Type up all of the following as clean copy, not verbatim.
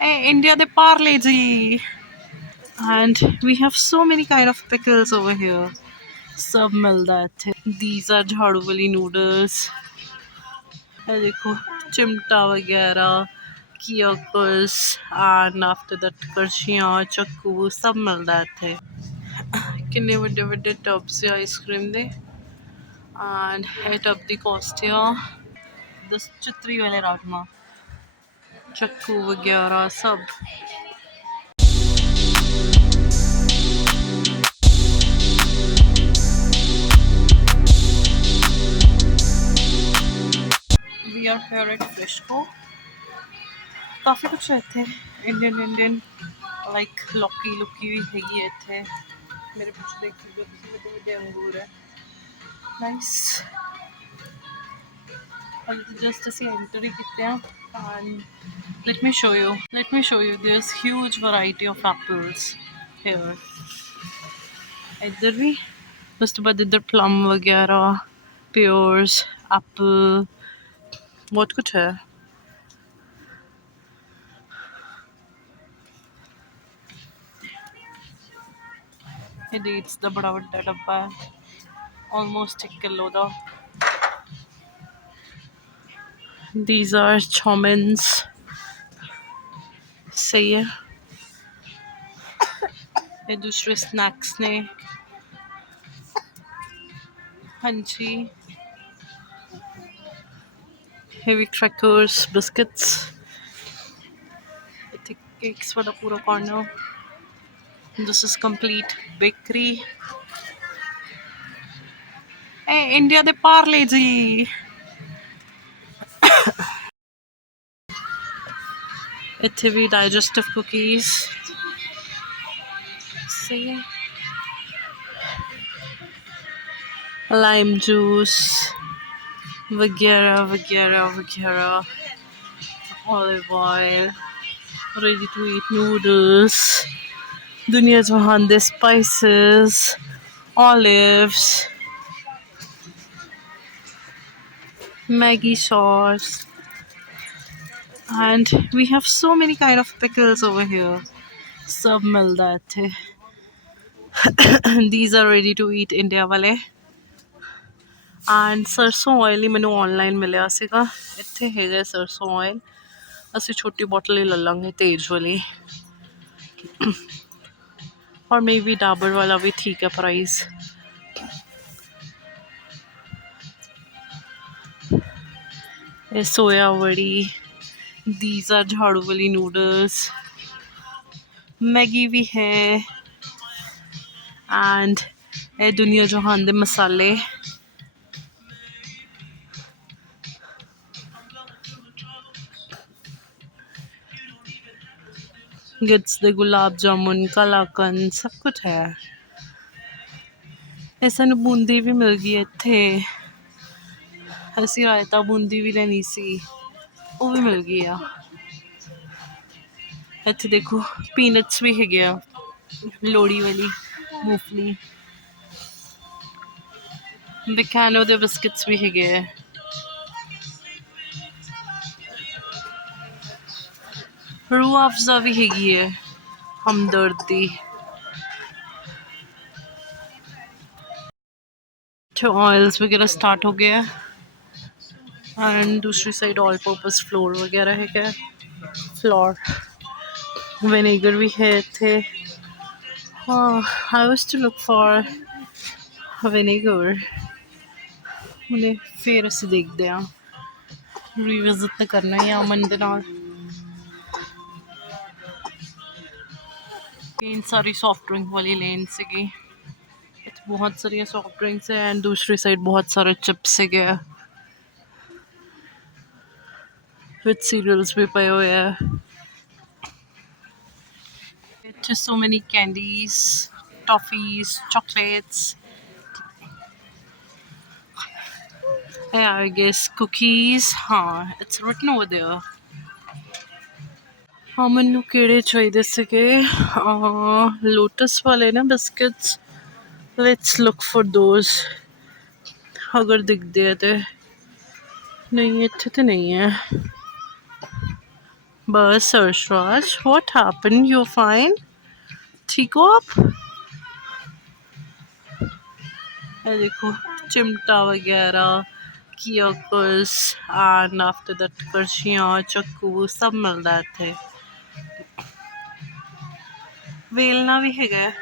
India de parle ji. And we have so many kind of pickles over here. सब मिलता है इत्थे. These are झाड़ू वाली noodles. ये देखो चिमटा वगैरह, कियोकुस, and after that करछियाँ, चक्कू सब मिलता है इत्थे. किन्ने वड्डे वड्डे टब्स है आइसक्रीम दे. And ਇਹ ਟੱਬ ਦੀ cost ਆ 10 चित्री वाले राजमा, चक्कू वगैरह सब. We are here at FreshCo. काफ़ी कुछ है इत्थे. इंडियन लाइक लौकी लुकी भी हैगी है इत्थे. मेरे पिछले देखिए वड्डे वड्डे अंगूर है. नाइस. हाले तो जस्ट ਅਸੀਂ एंटर ही कीते हैं. And let me show you there's huge variety of apples here. इधर भी ਉਸ ਤੋਂ ਬਾਅਦ इधर plum वगैरह, pears, apple, बहुत कुछ है. ये डेट्स ਦਾ बड़ा ਵੱਡਾ ਡੱਬਾ है, almost 1 किलो ਦਾ. These are chomins. सही है. ये दूसरे स्नैक्स ने. हाँ जी. Heavy crackers, biscuits. इत्थे केक्स वाला पूरा corner. This is complete bakery. India दे पार्ले जी. इत्थे भी digestive cookies. सही है. Lime juice वगैरह वगैरह वगैरह. Olive oil, ready to eat noodles, दुनिया जहान दे spices, olives, Maggi sauce, and we have so many kind of pickles over here. सब मिलता है इत्थे. These are ready to eat India वाले. And सरसों ऑयल ही मैंने ऑनलाइन मिलिਆ ਸੀਗਾ. ਇੱਥੇ ਹੈਗਾ सरसों ऑयल. ਅਸੀਂ छोटी बॉटल ही ले लांगे तेज वाली. और मे बी डाबर वाला भी ठीक है प्राइस. ये सोया वड़ी. These are झाड़ू वाली नूडल्स. मैगी भी है. एंड ये दुनिया जहान दे मसाले. गिट्स दे गुलाब जामुन, कलाकंद सब कुछ है. ਇਹ ਸਾਨੂੰ ਬੂੰਦੀ ਵੀ ਮਿਲ ਗਈ ਇੱਥੇ. ਅਸੀਂ ਰਾਇਤਾ ਬੂੰਦੀ ਵੀ ਲੈਣੀ ਸੀ, ਉਹ ਵੀ ਮਿਲ ਗਈ ਆ. ਇੱਥੇ ਦੇਖੋ ਪੀਨਟਸ ਵੀ ਹੈਗੇ ਆ, ਲੋੜੀ ਵਾਲੀ ਮੂੰਗਫਲੀ. ਬਿਕਾਨੋ ਦੇ ਬਿਸਕਿਟਸ ਵੀ ਹੈਗੇ ਆ. रूह अफ़ज़ा भी हैगी है हमदर्द दी. ऑयल्स वगैरह स्टार्ट हो गया है. एंड दूसरी साइड ऑल पर्पस फ्लोर वगैरह है. फ्लोर विनेगर भी है इत्थे. हाँ, I was to look for vinegar. हुणे फिर असीं देखते हैं. रिविजिट तो करना ही है अमन दे नाल. इन सारी सॉफ्ट ड्रिंक वाली लेन सीगी. बहुत सारी सॉफ्ट ड्रिंक्स है. एंड दूसरी साइड बहुत सारे चिप्स है विद सीरियल्स भी पे हुए हैं. Just so many candies, toffees, chocolates. Yeah, I guess cookies. हाँ, it's written over there. हाँ, मैनू किहड़े चाहिए सीगे. लोटस वाले ना biscuits. Let's look for those. अगर दिखते हैं तो. नहीं इत्थे तो नहीं है. बस सरशराज, what happened? You're fine? ठीक हो आप? ये देखो चिमटा वगैरह, कियोकस एंड आफ्टर दैट करछियाँ ਚੱਕੂ सब मिलदा ਇੱਥੇ। ਵੇਲਣਾ ਵੀ ਹੈਗਾ ਹੈ।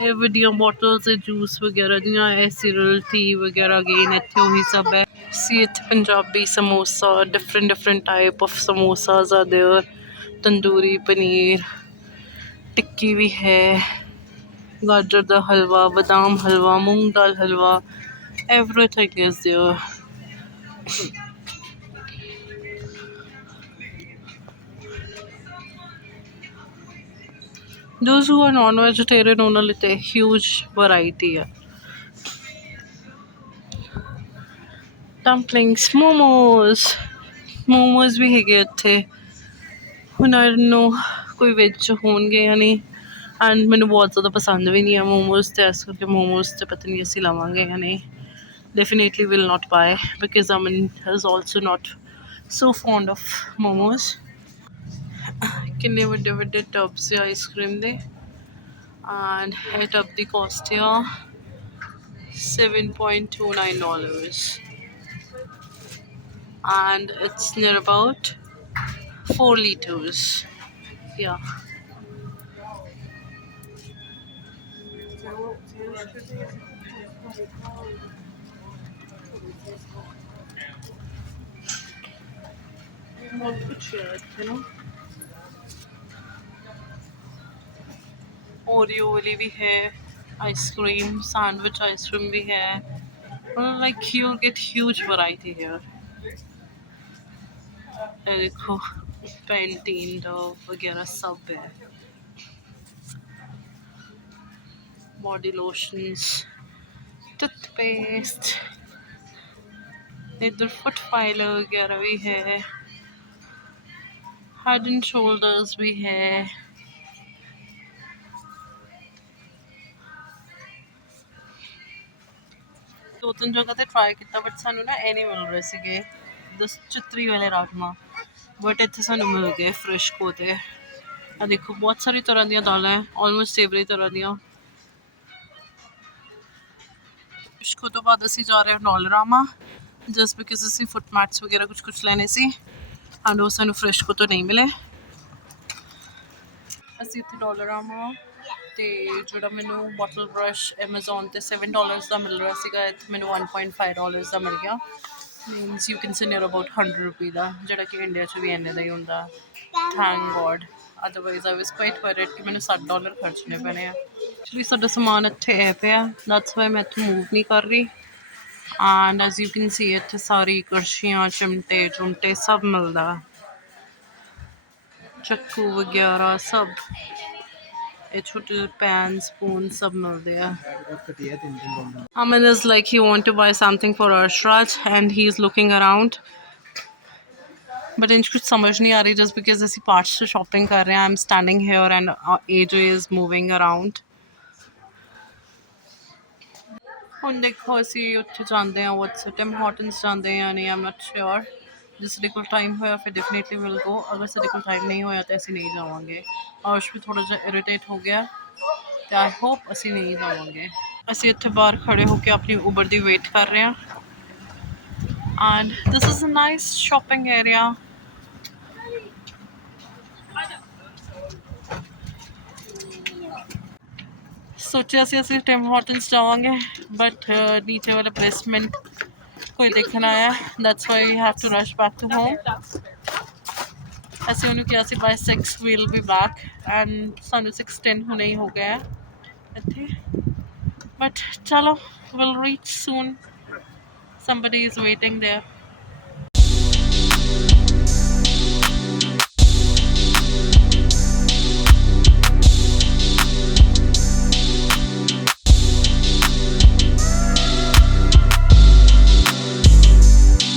ਇਹ ਵੱਡੀਆਂ ਬੋਟਲਸ ਦੇ ਜੂਸ ਵਗੈਰਾ ਦੀਆਂ, ਇਹ ਸੀਰਲ ਟੀ ਵਗੈਰਾ ਅਗੇਨ ਇੱਥੇ ਉਹੀ ਸਭ ਹੈ। ਸੀ ਇੱਥੇ Punjabi samosa, different type of samosas are there, tandoori paneer tikki ਵੀ ਹੈ, ਗਾਜਰ ਦਾ ਹਲਵਾ, ਬਦਾਮ ਹਲਵਾ, ਮੂੰਗ ਦਾਲ ਹਲਵਾ, everything is there. Those who are non-vegetarian ਉਹਨਾਂ ਲਈ ਤੇ huge variety ਹੈ। ਡੰਪਲਿੰਗਸ, ਮੋਮੋਜ਼ ਵੀ ਹੈਗੇ ਇੱਥੇ। ਹੁਣ ਆਈ ਡੋਨਟ ਨੋ ਕੋਈ ਵਿੱਚ ਹੋਣਗੇ ਜਾਂ ਨਹੀਂ, ਐਂਡ ਮੈਨੂੰ ਬਹੁਤ ਜ਼ਿਆਦਾ ਪਸੰਦ ਵੀ ਨਹੀਂ ਹੈ ਮੋਮੋਜ਼, ਅਤੇ ਇਸ ਕਰਕੇ ਮੋਮੋਜ਼ ਤਾਂ ਪਤਾ ਨਹੀਂ ਅਸੀਂ ਲਵਾਂਗੇ ਜਾਂ ਨਹੀਂ। Definitely will not buy because Aman is also not so fond of momos. ਕਿੰਨੇ ਵੱਡੇ ਵੱਡੇ ਟਬਸ ਆ ਆਈਸਕ੍ਰੀਮ ਦੇ, ਐਂਡ ਇਹ ਟਬ ਦੀ ਕੋਸਟ ਆ $7.29 and it's near about 4 liters. Yeah. बहुत कुछ है ਇੱਥੇ ਨਾ। ओरियो वाली भी है आइसक्रीम, सैंडविच आइसक्रीम भी है, like you'll get huge variety here. ये देखो पेंटीन डव वगैरह सब है, बॉडी लोशंस, टूथपेस्ट, इधर फुट फाइलर वगैरह भी है, हेड एंड शोल्डर्स भी है। दो तीन जगह ਤੇ ਟਰਾਈ ਕੀਤਾ ਬਟ ਸਾਨੂੰ ਨਾ ਇਹ ਨਹੀਂ ਮਿਲ ਰਹੇ ਸੀਗੇ ਚਿੱਤਰੀ ਵਾਲੇ ਰਾਜਮਾ, ਬਟ ਇੱਥੇ ਸਾਨੂੰ ਮਿਲ ਗਏ ਫਰੈਸ਼ਕੋ ਤੇ। ਆ ਦੇਖੋ ਬਹੁਤ ਸਾਰੀ ਤਰ੍ਹਾਂ ਦੀਆਂ ਦਾਲਾਂ ਹੈ, ਆਲਮੋਸਟ ਸੇਵਰੀ ਤਰ੍ਹਾਂ ਦੀਆਂ। ਫਰੈਸ਼ਕੋ ਤੋਂ ਬਾਅਦ ਅਸੀਂ ਜਾ ਰਹੇ ਹਾਂ ਡੋਲਰਾਮਾ, ਜਸਟ ਬਿਕਾਜ਼ ਅਸੀਂ ਫੁੱਟ ਮੈਟਸ ਵਗੈਰਾ ਕੁਛ ਲੈਣੇ ਸੀ, ਐਂਡ ਉਹ ਸਾਨੂੰ ਫਰੈਸ਼ਕੋ ਤੋਂ ਨਹੀਂ ਮਿਲੇ। ਅਸੀਂ ਇੱਥੇ ਡੋਲਰਾਮਾ, ਅਤੇ ਜਿਹੜਾ ਮੈਨੂੰ ਬੋਟਲ ਬਰੱਸ਼ ਐਮਾਜ਼ੋਨ 'ਤੇ $7 ਦਾ ਮਿਲ ਰਿਹਾ ਸੀਗਾ, ਇੱਥੇ ਮੈਨੂੰ $1.5 ਦਾ ਮਿਲ ਗਿਆ। Means you can see near about $100 ਦਾ, ਜਿਹੜਾ ਕਿ ਇੰਡੀਆ 'ਚ ਵੀ ਇੰਨੇ ਦਾ ਹੀ ਹੁੰਦਾ। ਥੈਂਕ ਗੋਡ, ਅਦਰਵਾਈਜ਼ ਆਈ ਵਾਸ ਕੁਆਇਟ ਵਰੀਡ ਕਿ ਮੈਨੂੰ $60 ਖਰਚਣੇ ਪੈਣੇ ਆ। ਐਕਚੁਅਲੀ ਸਾਡਾ ਸਮਾਨ ਇੱਥੇ ਇਹ ਪਿਆ, ਦੈਟਸ ਵਾਈ ਮੈਂ ਇੱਥੋਂ ਮੂਵ ਨਹੀਂ ਕਰ ਰਹੀ। And as you can see ਇੱਥੇ ਸਾਰੀ ਕੜਛੀਆਂ, ਚਿਮਟੇ ਚੁਮਟੇ ਸਭ ਮਿਲਦਾ, ਚੱਕੂ ਵਗੈਰਾ ਸਭ, ਇਹ ਛੋਟੇ ਪੈਨ ਸਪੂਨ ਸਭ ਮਿਲਦੇ ਆ। Aman is like he want to buy something for Arshrat and he is looking around, but ਇੰਝ ਕੁਛ ਸਮਝ ਨਹੀਂ ਆ ਰਹੀ just because ਅਸੀਂ ਪਾਰਟਸ ਤੋਂ ਸ਼ਾਪਿੰਗ ਕਰ ਰਹੇ ਹਾਂ। I'm standing here and AJ is moving around. ਹੁਣ ਦੇਖੋ ਅਸੀਂ ਉੱਥੇ ਜਾਂਦੇ ਹਾਂ, what's it, ਟਿਮ ਹਾਰਟਨਸ ਜਾਂਦੇ ਹਾਂ ਨਹੀਂ, I'm not sure। ਜੇ ਸਾਡੇ ਕੋਲ ਟਾਈਮ ਹੋਇਆ ਫਿਰ ਡੈਫੀਨੇਟਲੀ ਵਿਲ ਗੋ, ਅਗਰ ਸਾਡੇ ਕੋਲ ਟਾਈਮ ਨਹੀਂ ਹੋਇਆ ਤਾਂ ਅਸੀਂ ਨਹੀਂ ਜਾਵਾਂਗੇ। ਅਰਸ਼ ਵੀ ਥੋੜ੍ਹਾ ਜਿਹਾ ਇਰੀਟੇਟ ਹੋ ਗਿਆ, ਅਤੇ ਆਈ ਹੋਪ ਅਸੀਂ ਨਹੀਂ ਜਾਵਾਂਗੇ। ਅਸੀਂ ਇੱਥੇ ਬਾਹਰ ਖੜ੍ਹੇ ਹੋ ਕੇ ਆਪਣੀ ਉਬਰ ਦੀ ਵੇਟ ਕਰ ਰਹੇ ਹਾਂ, and this is a nice shopping area. ਸੋਚਿਆ ਸੀ ਅਸੀਂ ਟਿਮ ਹਾਰਟਨਸ ਜਾਵਾਂਗੇ, ਬਟ ਨੀਚੇ ਵਾਲਾ ਪਲੇਸਮੈਂਟ ਕੋਈ ਦੇਖਣ ਆਇਆ, that's why we have to rush back to home. ਅਸੀਂ ਉਹਨੂੰ ਕਿਹਾ ਸੀ by 6 we'll be back, and ਸਾਨੂੰ 6:10 ਹੁਣੇ ਹੀ ਹੋ ਗਿਆ ਇੱਥੇ, ਬਟ ਚਲੋ will reach soon, somebody is waiting there।